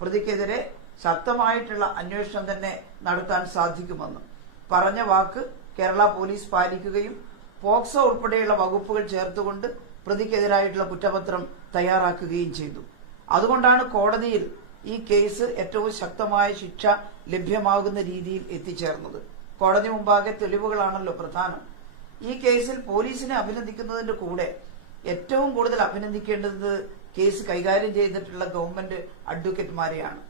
പ്രതിക്കെതിരെ ശക്തമായിട്ടുള്ള അന്വേഷണം തന്നെ നടത്താൻ സാധിക്കുമെന്ന്. പറഞ്ഞ വാക്ക് കേരള പോലീസ് പാലിക്കുകയും പോക്സോ ഉൾപ്പെടെയുള്ള വകുപ്പുകൾ ചേർത്തുകൊണ്ട് പ്രതിക്കെതിരായിട്ടുള്ള കുറ്റപത്രം തയ്യാറാക്കുകയും ചെയ്തു. അതുകൊണ്ടാണ് കോടതിയിൽ ഈ കേസ് ഏറ്റവും ശക്തമായ ശിക്ഷ ലഭ്യമാകുന്ന രീതിയിൽ എത്തിച്ചേർന്നത്. കോടതി മുമ്പാകെ തെളിവുകളാണല്ലോ പ്രധാനം. ഈ കേസിൽ പോലീസിനെ അഭിനന്ദിക്കുന്നതിന്റെ കൂടെ ഏറ്റവും കൂടുതൽ അഭിനന്ദിക്കേണ്ടത് കേസ് കൈകാര്യം ചെയ്തിട്ടുള്ള ഗവൺമെന്റ് അഡ്വക്കേറ്റുമാരെയാണ്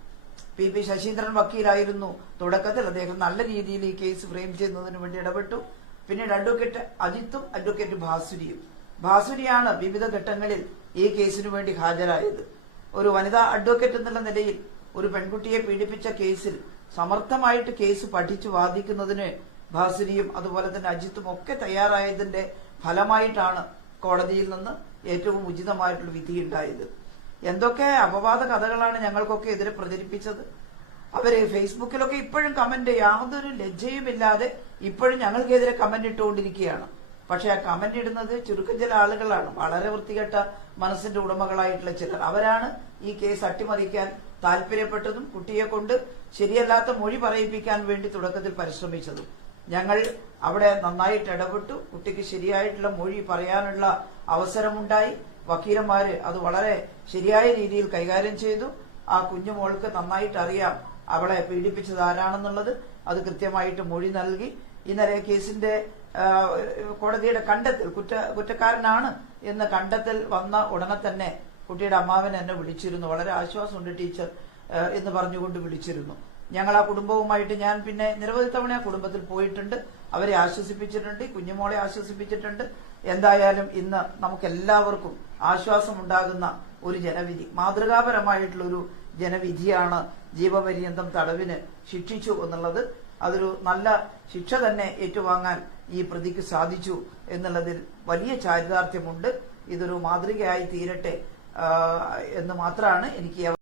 പി പി ശശീന്ദ്രൻ വക്കീലായിരുന്നു. തുടക്കത്തിൽ അദ്ദേഹം നല്ല രീതിയിൽ ഈ കേസ് ഫ്രെയിം ചെയ്യുന്നതിന് വേണ്ടി ഇടപെട്ടു. പിന്നീട് അഡ്വക്കേറ്റ് അജിത്തും അഡ്വക്കേറ്റ് ഭാസുരിയും ഭാസുരിയാണ് വിവിധ ഘട്ടങ്ങളിൽ ഈ കേസിനു വേണ്ടി ഹാജരായത്. ഒരു വനിതാ അഡ്വക്കേറ്റ് എന്നുള്ള നിലയിൽ ഒരു പെൺകുട്ടിയെ പീഡിപ്പിച്ച കേസിൽ സമർത്ഥമായിട്ട് കേസ് പഠിച്ചു വാദിക്കുന്നതിന് ഭാസുരിയും അതുപോലെ തന്നെ അജിത്തും ഒക്കെ തയ്യാറായതിന്റെ ഫലമായിട്ടാണ് കോടതിയിൽ നിന്ന് ഏറ്റവും ഉചിതമായിട്ടുള്ള വിധിയുണ്ടായത്. എന്തൊക്കെ അപവാദ കഥകളാണ് ഞങ്ങൾക്കൊക്കെ എതിരെ പ്രചരിപ്പിച്ചത്? അവർ ഫേസ്ബുക്കിലൊക്കെ ഇപ്പോഴും കമന്റ് യാതൊരു ലജ്ജയുമില്ലാതെ ഇപ്പോഴും ഞങ്ങൾക്കെതിരെ കമന്റ് ഇട്ടുകൊണ്ടിരിക്കുകയാണ്. പക്ഷെ ആ കമന്റ് ഇടുന്നത് ചുരുക്കം ചില ആളുകളാണ്. വളരെ വൃത്തികെട്ട മനസ്സിന്റെ ഉടമകളായിട്ടുള്ള ചിലർ. അവരാണ് ഈ കേസ് അട്ടിമറിക്കാൻ താല്പര്യപ്പെട്ടതും കുട്ടിയെ കൊണ്ട് ശരിയല്ലാത്ത മൊഴി പറയിപ്പിക്കാൻ വേണ്ടി തുടക്കത്തിൽ പരിശ്രമിച്ചതും. ഞങ്ങൾ അവിടെ നന്നായിട്ട് ഇടപെട്ടു. കുട്ടിക്ക് ശരിയായിട്ടുള്ള മൊഴി പറയാനുള്ള അവസരമുണ്ടായി. വക്കീലന്മാര് അത് വളരെ ശരിയായ രീതിയിൽ കൈകാര്യം ചെയ്തു. ആ കുഞ്ഞുമോൾക്ക് നന്നായിട്ട് അറിയാം അവളെ പീഡിപ്പിച്ചത് ആരാണെന്നുള്ളത്. അത് കൃത്യമായിട്ട് മൊഴി നൽകി. ഇന്നലെ കേസിന്റെ കോടതിയുടെ കണ്ടെത്തൽ കുറ്റ കുറ്റക്കാരനാണ് എന്ന് കണ്ടെത്തൽ വന്ന ഉടനെ തന്നെ കുട്ടിയുടെ അമ്മാവൻ എന്നെ വിളിച്ചിരുന്നു. വളരെ ആശ്വാസമുണ്ട് ടീച്ചർ എന്ന് പറഞ്ഞുകൊണ്ട് വിളിച്ചിരുന്നു. ഞങ്ങൾ ആ കുടുംബവുമായിട്ട് ഞാൻ പിന്നെ നിരവധി തവണ ആ കുടുംബത്തിൽ പോയിട്ടുണ്ട്. അവരെ ആശ്വസിപ്പിച്ചിട്ടുണ്ട് കുഞ്ഞുമോളെ ആശ്വസിപ്പിച്ചിട്ടുണ്ട്. എന്തായാലും ഇന്ന് നമുക്ക് എല്ലാവർക്കും ആശ്വാസമുണ്ടാകുന്ന ഒരു ജനവിധി. മാതൃകാപരമായിട്ടുള്ള ഒരു ജനവിധിയാണ് ജീവപര്യന്തം തടവിന് ശിക്ഷിച്ചു എന്നുള്ളത്. അതൊരു നല്ല ശിക്ഷ തന്നെ ഏറ്റുവാങ്ങാൻ ഈ പ്രതിക്ക് സാധിച്ചു എന്നുള്ളതിൽ വലിയ ചാരിതാർത്ഥ്യമുണ്ട്. ഇതൊരു മാതൃകയായി തീരട്ടെ എന്ന് മാത്രമാണ് എനിക്ക്